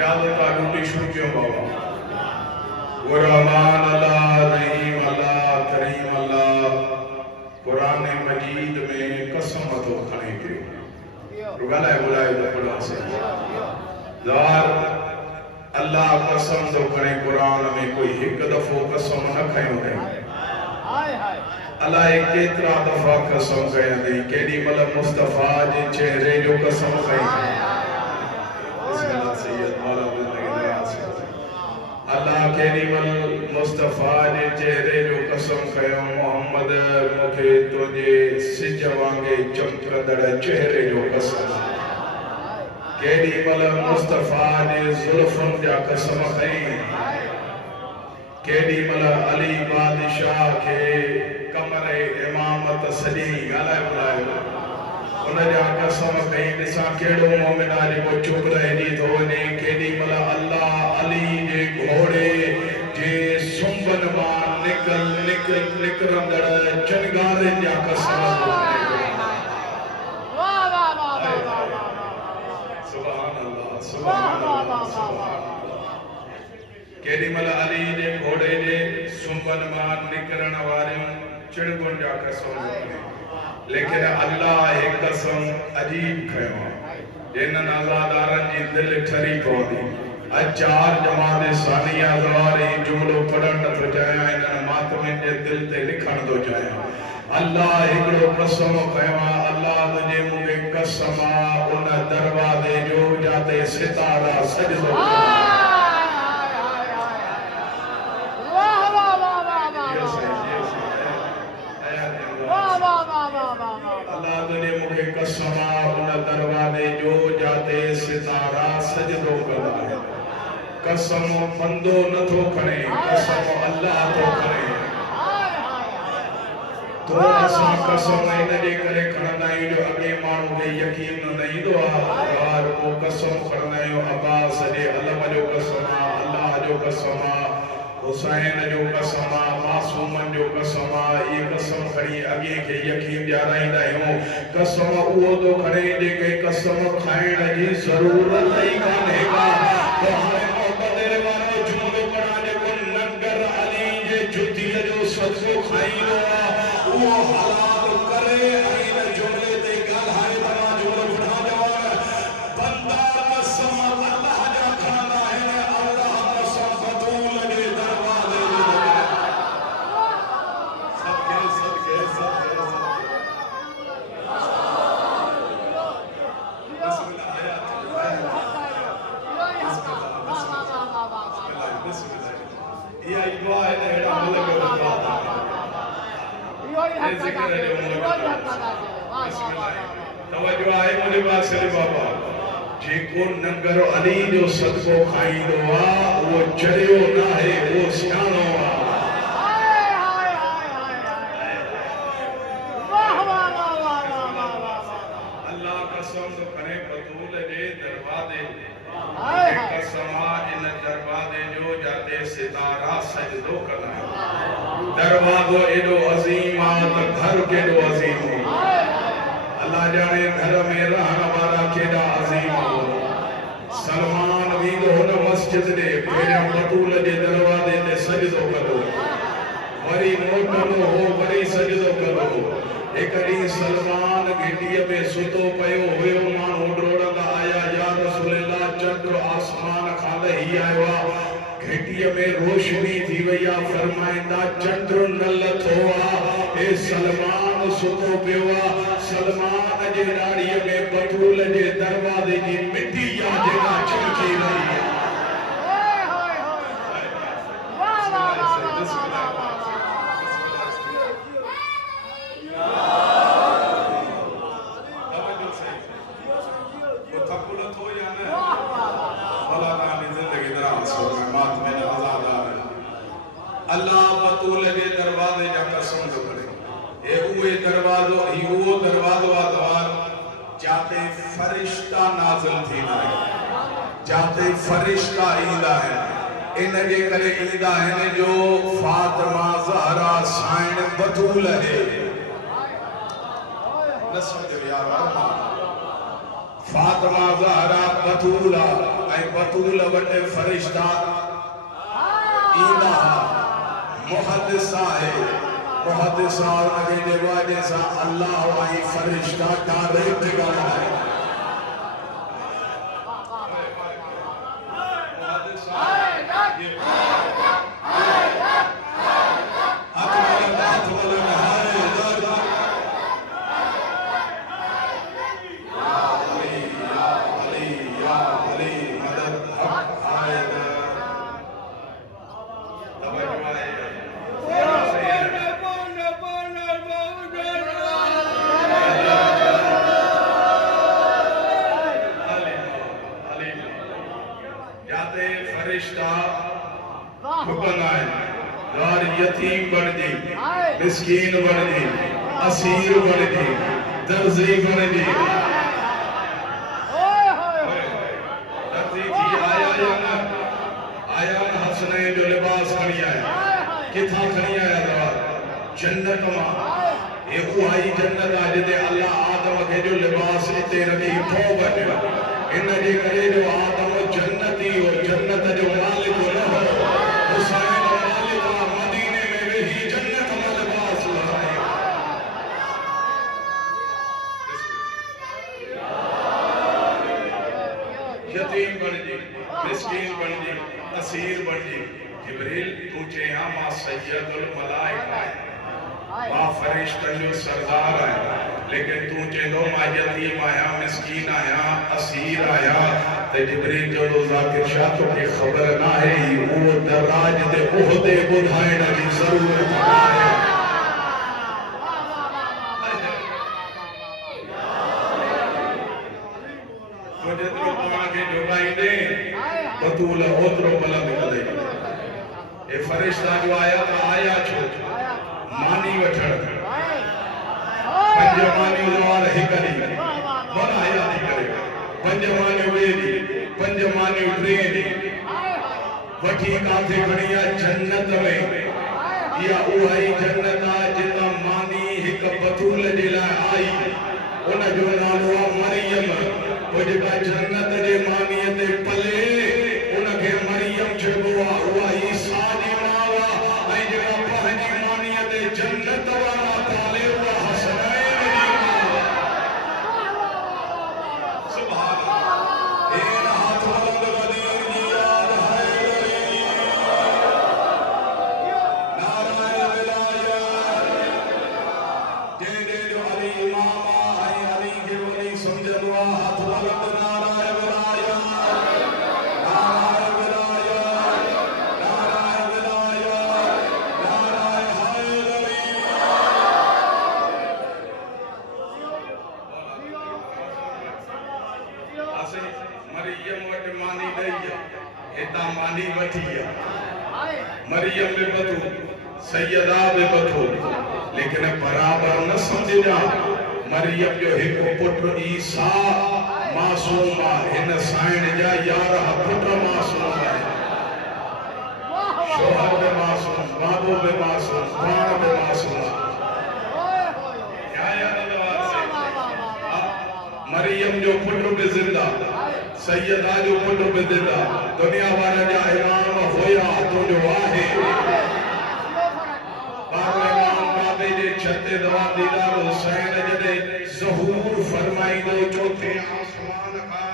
इजाजत का ड्यूटी शुरू क्यों बाबा वो रहमान अल्लाह रहीम अल्लाह करीम अल्लाह कुरान मजीद में कसम तो खणे कयो रुगला बुलाए तो पढ़ा से दार अल्लाह कसम तो खणे कुरान में कोई एक दफो कसम न खयो है अल्लाह केतरा दफा कसम कया थी केडी मल मुस्तफा जे चेहरे जो कसम कई अल्लाह केडी मल मुस्तफा जे चेहरे जो कसम कयो मोहम्मद मुखे तुझे सिज वांगे चमकंदड़ चेहरे जो कसम केडी मल मुस्तफा जे जुल्फन जा कसम कई केडी मल अली बादशाह के कमरे इमामत सजी गालाए बुलाए उन जा कसम कई दिसा केड़ो मोमिन आज को चुप रही तो ने केडी मल अल्लाह अली जे घोड़े जे सुंबन मा निकल निकल निकरंदड़ चनगारे जा कसम वाह वाह वाह सुभान अल्लाह सुभान अल्लाह केडी मल अली जे घोड़े जे सुंबन मा निकरण वारे चिड़गुन जा कसम लेकिन अल्लाह एक कसम अजीब खयो जिन आजादारन जी दिल ठरी पौंदी चार जमात सानिया दवारे जुमलो पढ़न तो चाया इन मातमे जे दिल ते लिखण तो चाया अल्लाह एकड़ो कसम खयो अल्लाह तुझे मुके कसम उन दरवाजे जो जाते सितारा सजदो अल्लाह तुझे मुखे कसम उन दरवाजे जो जाते सितारा सजदो करदा है कसम बंदो न तो खणे कसम अल्लाह तो खणे तो असा कसम इन जे करे खणंदा आहियूं जो अॻे माण्हू खे यकीन न ईंदो आहे और को कसम खणंदा आहियूं अब्बास जे अलम जो कसम अल्लाह जो कसम हुसैन जो कसम मासूमन जो कसम ये कसम खड़ी अगे के यकीन ॾियाराईंदा आहियूं कसम उहो तो खणे जेके कसम खाइण जी ज़रूरत ई कान्हे का तो हाणे मुक़दर वारो जुमलो पढ़ा जेको नंगर अली जे जुतीअ जो सदको खाईंदो आहे उहो हलाल करे ऐं इन जुमले ते ॻाल्हाए तव्हां जुमलो पढ़ा ॾियो बंदा कसम अल्लाह जा खणंदा आहिनि अल्लाह कसम बतूल जे दरवाज़े जेको नंगर अली जो सदको खाईंदो आहे उहो चढ़ियो न आहे उहो सियाणो अल्लाह कसम करे बतूल जे दरवाजे कसम इन दरवाजे जो जाते सितारा सजदो कंदा दरवाजो एडो अजीम आहे त घर केडो अजीम हो अल्लाह जाने घर में रहण वारा केडा अजीम हो सलमान वींदो हुन मस्जिद दे पहिरियां बतूल जे दरवाजे ते सजदो कंदो वरी मोटंदो हो वरी सजदो कंदो एक ॾींहुं सलमान घिटीअ में सुतो पियो हुयो माण्हू डोड़ंदा आया या रसूलल्लाह चंड आसमान खां लही आयो आहे घिटीअ में रोशनी थी वई आहे फरमाईंदा चंड न लथो आहे हे सलमान सुतो पियो आहे सलमान जे ॾाड़ीअ में बतूल जे दरवाजे जी मिटी या जेका चिमकी रही आहे अल्लाह बतूल जे दरवाजे जा कसम थो करे ए उहे दरवाजो ही वो दरवाजो द्वार जाते फरिश्ता नाज़िल थींदा आहिनि जाते फरिश्ता ईंदा आहिनि इन जे करे ईंदा आहिनि जो फातिमा ज़हरा साइण बतूल है न समझो यार फातिमा ज़हरा बतूला ऐं बतूल वटे फरिश्ता ईंदा मुहद्दिस आहे मुहद्दिस उनखे जेको आहे जंहिंसां अल्लाह ऐं फरिश्ता डायरेक्ट ॻाल्हाए मिस्कीन बन जी असीर बन जी दर्जी बन जी दर्जी थी आया हसनैन जो लिबास खणी आया किथां खणी आया जन्नत मां ये उहाई जन्नत आहे जिते अल्लाह आदम खे जो लिबास हिते रखी पोइ वञो इन जे करे जो आदम जन्नती हो जन्नत जो मालिक न हो हुसैन मालिक मदीने में वेही जन्नत में लिबास लगाए यतीम बन जी मिस्कीन बन जी असीर बन जी जिब्रील तू चया मां सैयदुल मलाइका मां फरिश्तन जो सरदार है लेकिन तू चेंदो मां यतीम आया मिस्कीन आया असीर आया ते जिब्रील जो ज़ाकिर शाह तो के खबर ना है वो दराज दे ओहदे बुधाइण जी जरूरत है तो जेतरो तवा के जोगाइंदे बतूल ओतरो बुलंद करे ए फरिश्ता जो आया तो आया छो मानी वठण पंज मानी वार हिकड़ी बड़ा याद करे पंज मानी वेदी पंज मानी ट्रेन वठी काथे खड़िया जन्नत में या उहाई जन्नत जिता मानी एक बतूल जे लाइ आई उन जो नालो मरियम वो जेका जन्नत जे मानी ते पले उनखे मरियम चइबो आहे उहा ईसा जी मां ऐं जेका पंहिंजी मानी ते जन्नत वारा पाले उहा हसनैन जी मां सुभान अल्लाह ए हाथ बुलंद कदीर जी याद है नाराए विलायत जे जो अली इमाम है अली के वली समझदो हाथ बुलंद नाराए विलायत नाराए विलायत नाराए विलायत नाराए हैदरी असे मरियम वट मानी दई हिता मानी वठी मरियम में बतू सैयदा में बतू लेकिन बराबर न समझना मरियम जो एक पुत्र ईसा मासूम इन साइण जा 11 पुत्र मासूम है शोहर में मासूम बाबू में मासूम बाण में मासूम क्या याद दरबार से मरियम जो पुत्र भी जिंदा सैयदा जो पुत्र भी जिंदा दुनिया वाला जा इमाम होया तो जो आहे छते दवा दीदार हुसैन जदे ज़हूर फरमाइंदो चौथे आसमान का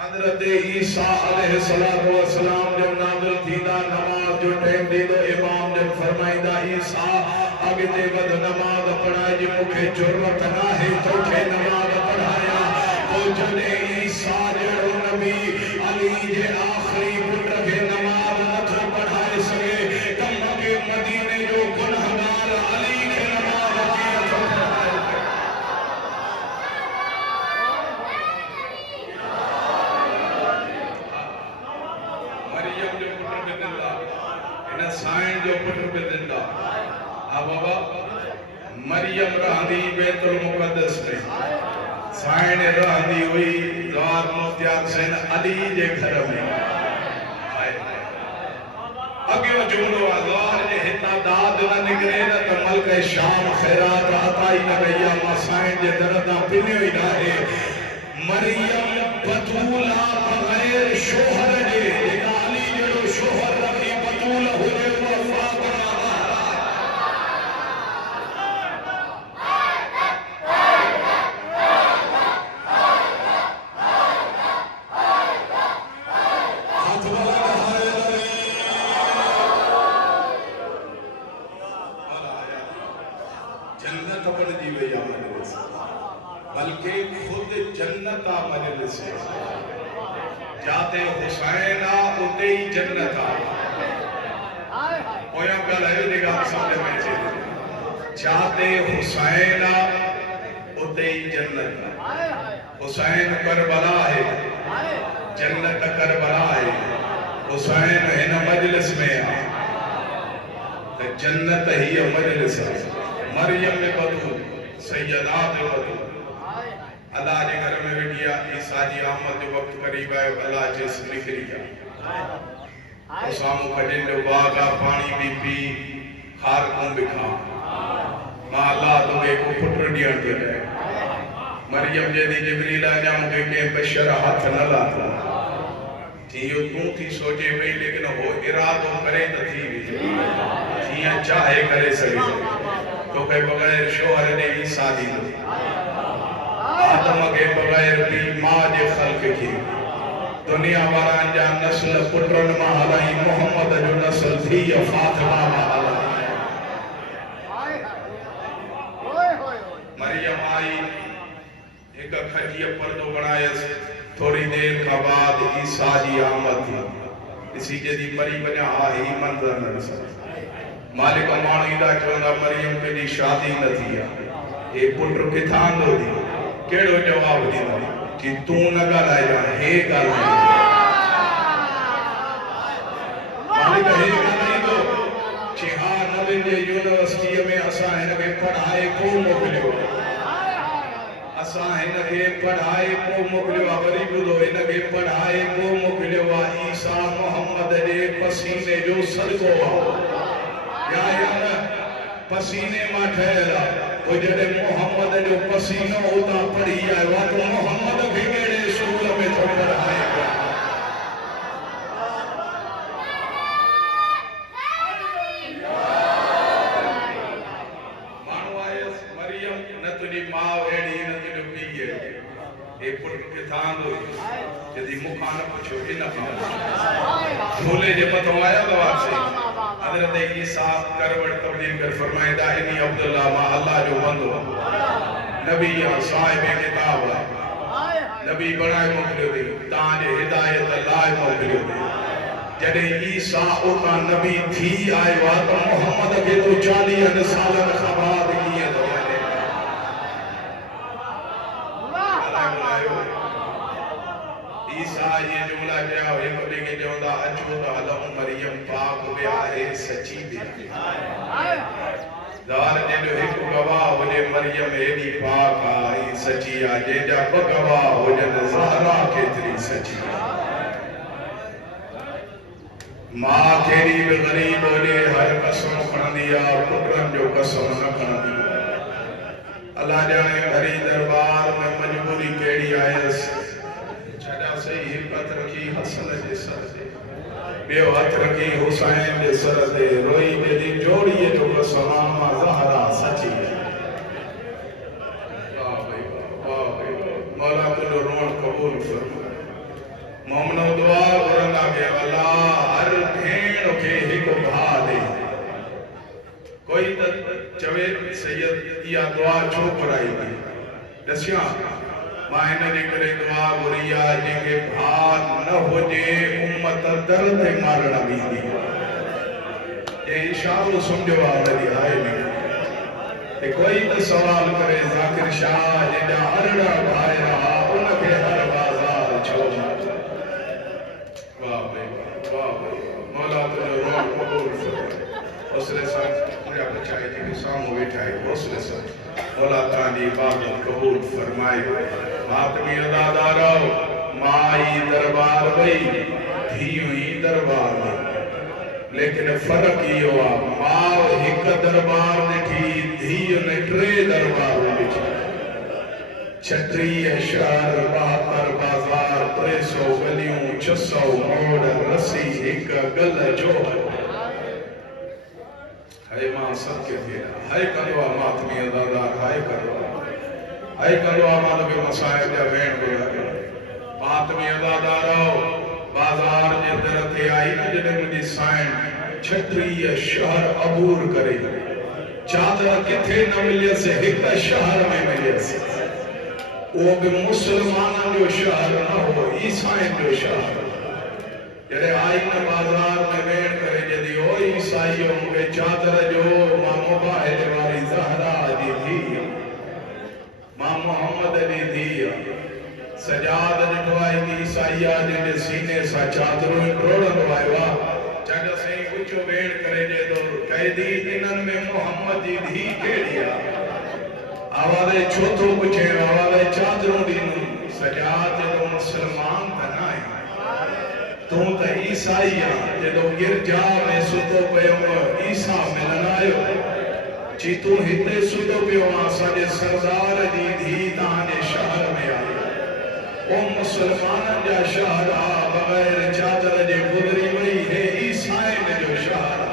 हजरत ईसा अलैहिस्सलातु वस्सलाम जब नाज़िल थींदा नमाज जो टाइम दीदो इमाम जब फरमाइंदा ईसा अॻिते वध नमाज पढ़ाए जी मूंखे ज़रूरत नाहे तोखे नमाज पढ़ाया तो जॾे ईसा जहिड़ो नबी अली जे आख़िरी पुट खे नमाज नथो पढ़ाए सघे त मूंखे मदीने जो गुनहगार अली साइण जो पुत्र पे जिंदा बाबा मरियम रहंदी बैतुल मुक़द्दस में साइण रहंदी हुई ज़ार मुफ्तियार हुसैन अली जे घर में अॻियो जुमलो ज़ार जे हितां दाद न निकिरे न त मल्क शाम खैरात अता ई न कई मां साइण जे दर तां पिनियो ई नाहे मरियम बतूला बगैर शोहर जे गाली जड़ो शोहर रखी बतूल हुजे वफा जन्नत बन दी वे मजलिस बल्कि खुद जन्नत आ मजलिस जाते हुसैन आ उते ही जन्नत आ कोया गल है निगाह समझ में चे जाते हुसैन आ उते ही जन्नत हुसैन करबला है जन्नत करबला है हुसैन है ना मजलिस में आ तो जन्नत ही मजलिस है मरियम में बतूल सैयदा में बतूल अल्लाह के घर में बैठिया ईसा जी आमद जो वक्त करीब आयो अल्लाह जिस निकली गया सामू कटिन जो बागा पानी भी पी खार को बिखा मां अल्लाह तो को पुत्र दियण दे मरियम जेदी जिब्रील आया मुके के बशर हाथ न लाता थियो तू थी सोचे वही लेकिन हो इरादो करे त थी जिया चाहे करे सके तो के बगैर शोहर ने ईसा दी आदम के बगैर भी मां जे खल्क की दुनिया वाला जा नस्ल पुत्रन मां हलाई मोहम्मद जो नस्ल थी फातिमा मां हलाई मरियम आई एक खजिया पर्दो बनायस थोड़ी देर का बाद ईसा जी आमद थी इसी जे दी मरी बना आई मंजर न मालिक माणीदा चवंदा मरियम तेरी शादी न थी ए पुत्र किथां दो दी केड़ो जवाब दींदा कि तू न गालाए जा हे गालाए मालिक हे गालाए दो कि हां नबी जे यूनिवर्सिटी में असा इनके पढ़ाए को मोकलियो असा इनके पढ़ाए को मोकलियो वरी बुधो इनके पढ़ाए को मोकलियो ईसा मोहम्मद जे पसीने जो सदको या यार पसीने मा ठहरा वो जड़े मोहम्मद जो पसीनो उता पड़ी है वो तो मोहम्मद भी मेरे स्कूल में तो पढ़ाएगा मानो आए मरियम न तुझी मां एड़ी न तुझो पी ए पुत्र के थान दो यदि मुखान पूछो इन झोले जे पतो आया जवाब से हजरत ईसा करवट तब्दील कर फरमाए दाइनी अब्दुल्लाह मा अल्लाह जो बंदो नबी या साहिब किताब नबी बनाए मोकलियो दी ताजे हिदायत लाए मोकलियो दी जडे ईसा उता नबी थी आयो तो मोहम्मद के तो 40 साल का बाद किए तो ईसा ये जुमला क्या एक बे के जोंदा अचो तो हलम मरियम पाक बिया है सच्ची बिया दार जे जो एक गवाह होजे मरियम एडी पाक आई सच्ची आ जे जा गवाह होजन ज़हरा केतरी सच्ची मां केरी भी गरीब होजे हर कसम खणंदी आ पुत्रन जो कसम न खणंदी अल्लाह जाने घरी दरबार में मजबूरी केड़ी आयस सही हिम्मत रखी हसन जे सर से बेओ हथ रखी हुसैन जे सर से रोई जेदी जोड़ी जो कसम मां ज़हरा सच्ची वाह भाई मौला तुझो रोण कबूल फरमा मोमनो दुआ करंदा के अल्लाह हर भेण के हिक भा दे कोई त चवे सैयद या दुआ छो कराई दसिया मां इन जे करे दुआ घुरिया जेके भार न होजे उम्मत दर्द मारण बींदी ये इशारो समझो वाली आए ते कोई तो सवाल करे जाकिर शाह जेदा अरड़ा भाई रहा उनके हर बाजार छो वाह भाई मौला तुझो रोण कबूल फरमा हौसले सां मुझा बचाए जे सामो बैठा है हौसले सां मौला तानी इबादत कबूल फरमाए मातमी अदादारो माई दरबार वही धी दरबार में लेकिन फर्क यो आ मां एक दरबार देखी धी ने 3 दरबार देखी छत्री शहर 72 बाजार 300 गलियों 600 मोड़ रसी एक गल जो है मां सबके भेड़ा है कलवा मातमी दादा है कलवा मानो के मसाइब जा वेण बेड़ा मातमी दादा रहो बाजार जे दर ते आई न जने मुझी साइन छत्री शहर अबूर करे चादर किथे न मिले से एक शहर में मिले से वो भी मुसलमानों जो शहर न हो ईसाई जो शहर जरे आई न बाजार में वेण करे जदी ओ ईसाइयों के चादर जो मां मुबाहिल वाली ज़हरा दी थी मां मोहम्मद अली दी सजाद निठवाई की ईसाइया जे सीने सा चादरों टोड़न वाया जड से कुछ वेण करे जे तो कैदी इनन में मोहम्मद जी दी केड़िया आवाज़े छोतो पूछे आवाज़े चादरों दी सजाद जो मुसलमान तना है तू तो ईसाई है जो गिरजा में सुतो पियो ईसा मिलन आयो जी तू हिते सुतो पियो असांजे सरदार जी धी तव्हांजे शहर में आई ओ मुसलमाननि जा शहर बगैर चादर जे गुज़री वई है ईसाईन जो शहर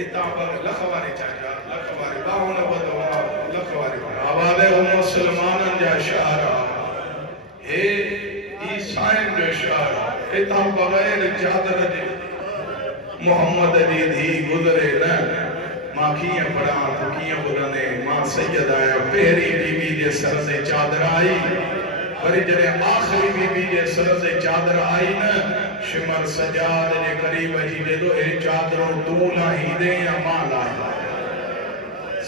इता पर लखवारी चाचा लखवारी बाहुन बदवा लखवारी आवाज़े ओ मुसलमाननि जा शहर हे ईसाईन जो शहर इता बगैर चादर जे मोहम्मद अली धी गुज़रे न मां कीअं पढ़ा तो कीअं ॿुधंदे मां सैयद आहियां पहिरीं बीबी जे सर ते चादर आई वरी जॾहिं आख़िरी बीबी जे सर ते चादर आई न शिमर सजाद जे क़रीब अची वेंदो हे चादरूं तूं लाहींदे या मां लाहींदा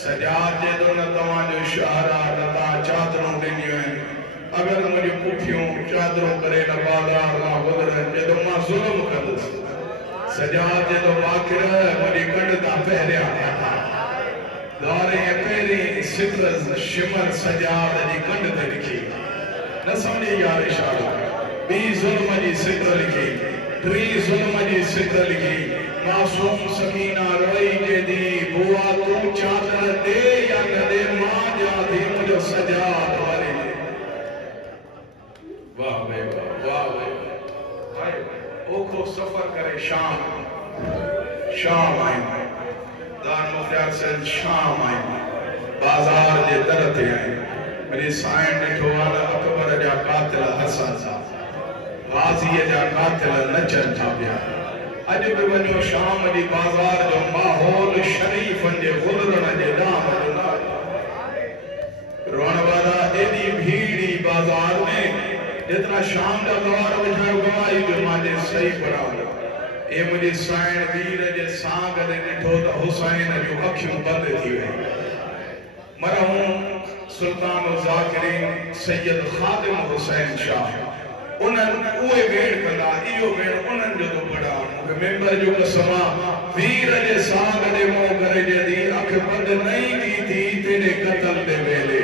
सजाद जे तो न तव्हांजो शहर आहे न तव्हां चादरूं ॾिनियूं आहिनि अगरि मुंहिंजी पुठियूं चादरूं करे न बाज़ार मां गुज़रनि जे तो मां ज़ुल्म कंदुसि सजाद जे तो वाकिर मुझे कंड ता पहरिया दारे पेरी सित्र शिमर सजाद जी कंड ते लिखी न समझी यार इशारा बी जुल्म जी सित्र लिखी त्री जुल्म जी सित्र लिखी मासूम सकीना रोई जे दी बुआ तू चादर दे या न दे मां जा दी मुझे सजाद वाली वाह वे वाह भाई ओखो सफर करे शाम आई दान मुख्तियार से शाम आई बाजार जे दर ते आई मेरी साईं ॾिठो वाला अकबर जा कातिल हसन गाज़ी जा कातिल नचन था पिया अॼु बि वञो शाम जी बाजार जो माहौल शरीफ़नि जे गुज़रण जे ॾांहुं रोअण वारा एॾी भीड़ बाजार में जितना शाम का द्वार विझायो गवाही जो मांजे सही पढ़ाओ ए मुझे साईं वीर जे सांग दे ॾिठो त हुसैन जूं अखियूं बंद थी वई मरहूम सुल्तान ज़ाकिरीन सैयद खादिम हुसैन शाह उन्हनि उहे वेड़ कंदा इहो वेड़ उन्हनि जो तो पढ़ा मूंखे मेंबर जो कसम वीर जे सांग दे मोह करे जे दी अख बंद नहीं की थी तेरे कत्ल दे वेले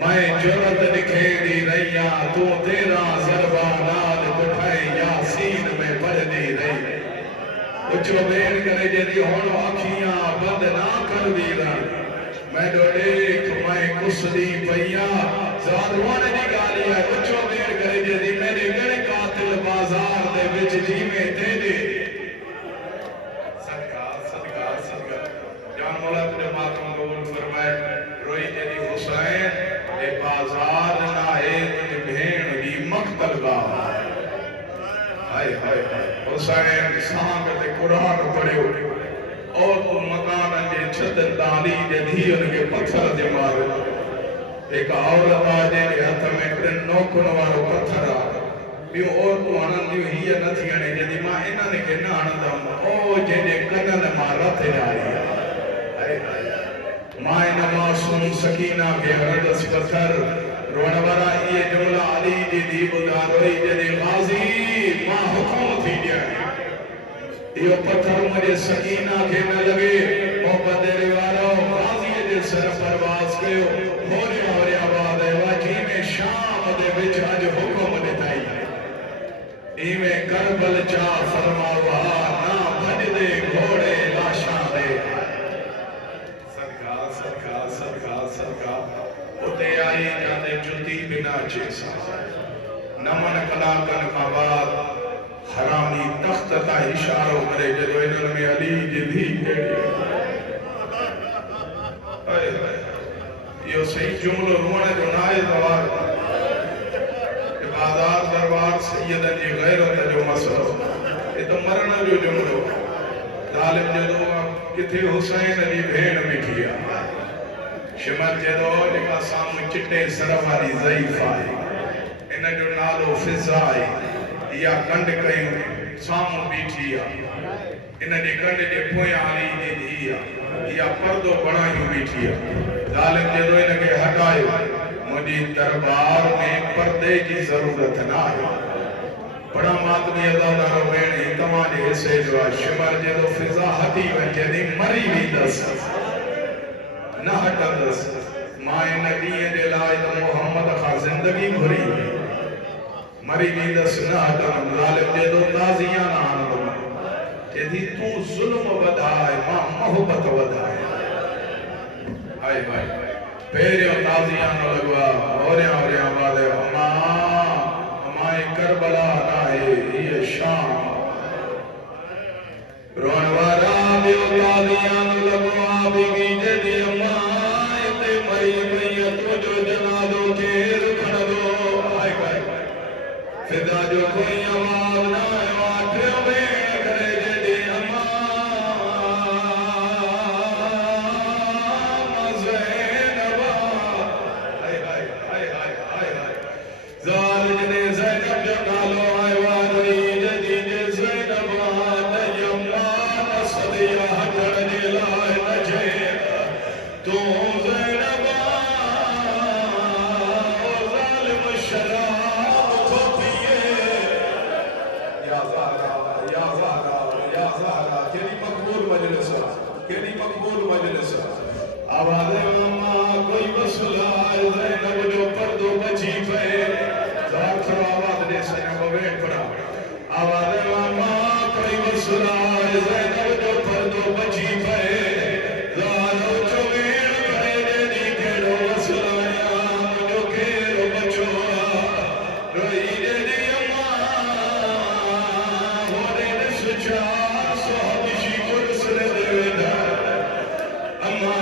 मैं जुरत दिखेरी रैया तू तेरा ज़रबा नाल बिठाए यासीन में पढ़दी रही उचो बेर करे जदी होण अखियां बंद ना कर वीरन मैं दो देख मैं कुसदी पैया ज़ादवान दी गाली है उचो बेर करे जदी मेरे गणे कातिल बाजार दे विच जीवे तेरे सदका सदका सदका जान मौला तुझे मातम कबूल फरमाए रोई जदी हुसैन ए बाजार ना है तुझे भेण दी मक्तल गा हाय हाय हुसैन सांग ते कुरान पढ़ियो और तो मकान जे छत ताली जे धीअन के पत्थर जे मारो एक औरत जे हथ में टिन नोकन वारो पत्थर आ बियो और तो आनंद ही न थी ने जदी मां इन्हनि के न आनंदम ओ जे कनन मां रथ आई हाय हाय मां इन मासूम सकीना के हरदस पत्थर रोण वारा ये जुमला अली जी दी बुधा रोई जे गाजी मां हुकुम थी दिया यो पत्थर मुझे सकीना के न लगे मोहब्बत दे वारो गाजी जे सर परवाज कयो होरे होरे आवाज है वाजी में शाम दे विच अज हुकुम दिताई इवे करबल चा फरमावा ना भज दे घोड़े लाशा दे सदका सदका नमन कलाकन का बाद हरामी तख्त ता इशारो करे जो इन्हनि में अली जी धी कहिड़ी हाय हाय यो सही जुमलो रुअण जो न आहे तवार इबादत दरबार सैयद जी गैरत जो मसलो ये तो मरण जो जुमलो ज़ालिम जो किथे हुसैन जी भेण बीठी आहे शिमर जो जेका साम्हूं चिट्टे सर वारी ज़ईफ़ आहे इन जो नालो फिज़ा आहे या कंड कयूं साम्हूं बीठी आहे इन जे कंड जे पोयां अली जी धी आहे या पर्दो बणायूं बीठी आहे ज़ालिम जो इनखे हटायो मुंहिंजी दरबार में पर्दे जी ज़रूरत न आहे बड़ा मातमी अदादारो भेण ही तव्हांजे हिसे जो आहे शिमर जो फिज़ा हटी वञे थी मरी वेंदसि न हटंदसि मां इन ॾींहं जे लाइ त मोहम्मद खां ज़िंदगी घुरी मरी वेंदसि न हटंदमि ज़ालिम जे तो ताज़िया न हणंदुमि चए थी तूं ज़ुल्म वधाए मां मोहब्बत वधाए हाय हाय पहिरियों ताज़िया न लॻवा ओरियां ओरियां वाले अम्मा अम्मा करबला नाहे हीअ शाम रोअण वारा ॿियो ताज़िया न लॻवा बीबी जॾहिं अम्मा हिते मरी पई तुंहिंजो जनाज़ो केरु खणंदो हाय हाय फिदा जो कोई आवाज़ न आयो आखिर में करे जॾहिं अम्मा ज़ैनबा हाय हाय हाय हाय हाय हाय ज़ाल जॾहिं ज़ैनब जो नालो आयो आहे जॾहिं जे ज़ैनबा त अम्मा न सदिया हटण जे लाइ न चए तूं ज़ैनबा ओ ज़ालिम शराब थो पिए या ज़हरा केॾी मक़बूल मजलिस केॾी मक़बूल मजलिस आवाज़ अम्मा कोई मसला आहे ज़ैनब जो पर्दो बची पए ज़ार थोरो आवाज़ ॾे सॼो वेठ पड़ा आवाज़ अम्मा कोई मसला आहे ज़ैनब जो पर्दो बची पए ज़ार चो वेठ करे ॾेॾी कहिड़ो मसला या मुंहिंजो केरो बचो रोई ॾेॾी अम्मा होॾे ॾिस चार सौहबिशी कुर्सिले ते वेठा अम्मा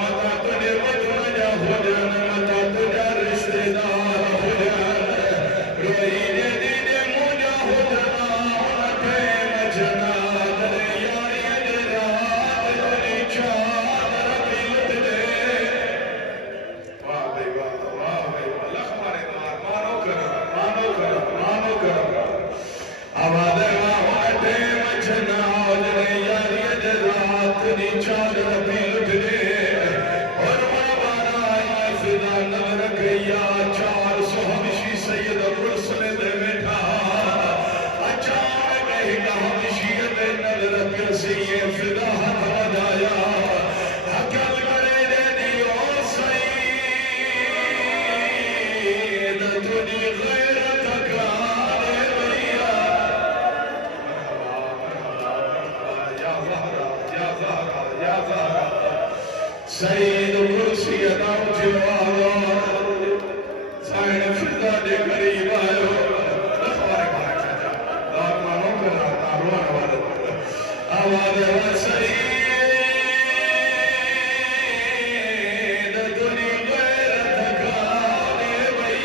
मता तुंहिंजे वचन जा हुजनि मता तुंहिंजा रिश्तेदार हुजनि रोई ॾेॾी जे मुंहिंजा हुजनि उनखे न जना तॾहिं यारीअ जे रात तुंहिंजी चादर बि लुटजे वाह भई वाह लख मारे मानो कर आवाज़ हुनखे न जना जॾहिं यारीअ जे रात तुंहिंजी चादर बि लुटजे और फिदा नज़र कया चार सौहबिशी सैयद कुर्सिले ते वेठा अचानक हिक हबशीअ ते नज़र पियसि फिदा हथ वधाया हकल करे ॾेॾी ओ सईद तुंहिंजी गैरत काॾे वई या ज़हरा सईद कुर्सीअ तां उथियो साईं फिदा जे क़रीब आयो आवाज़ सईद तुंहिंजी गैरत काॾे वई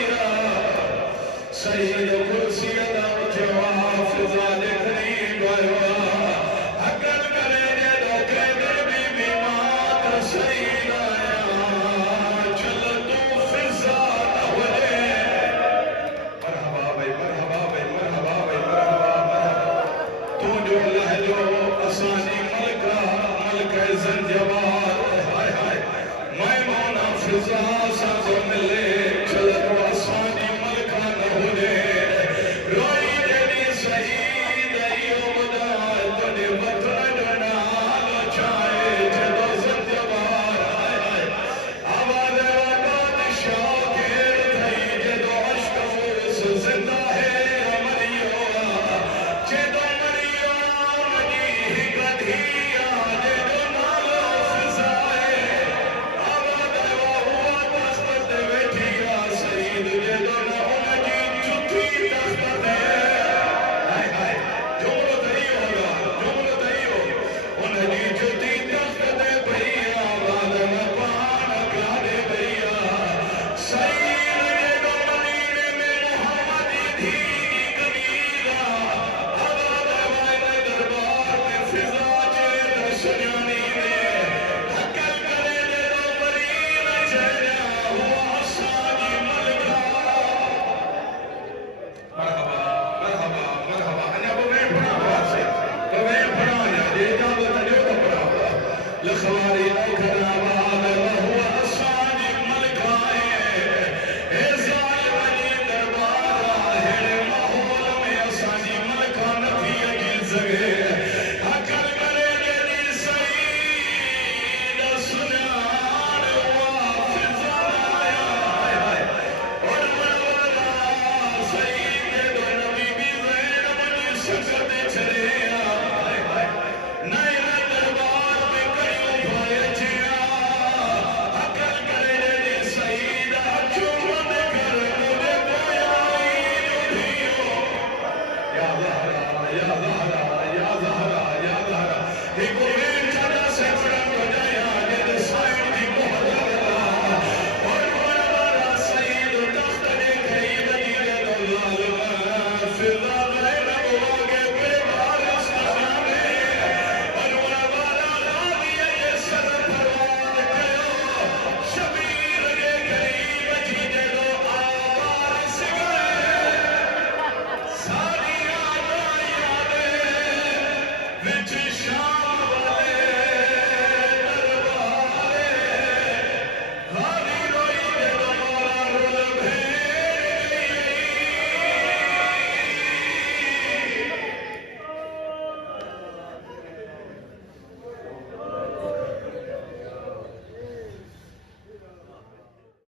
सईद कुर्सीअ तां उथियो फिदा जे क़रीब आयो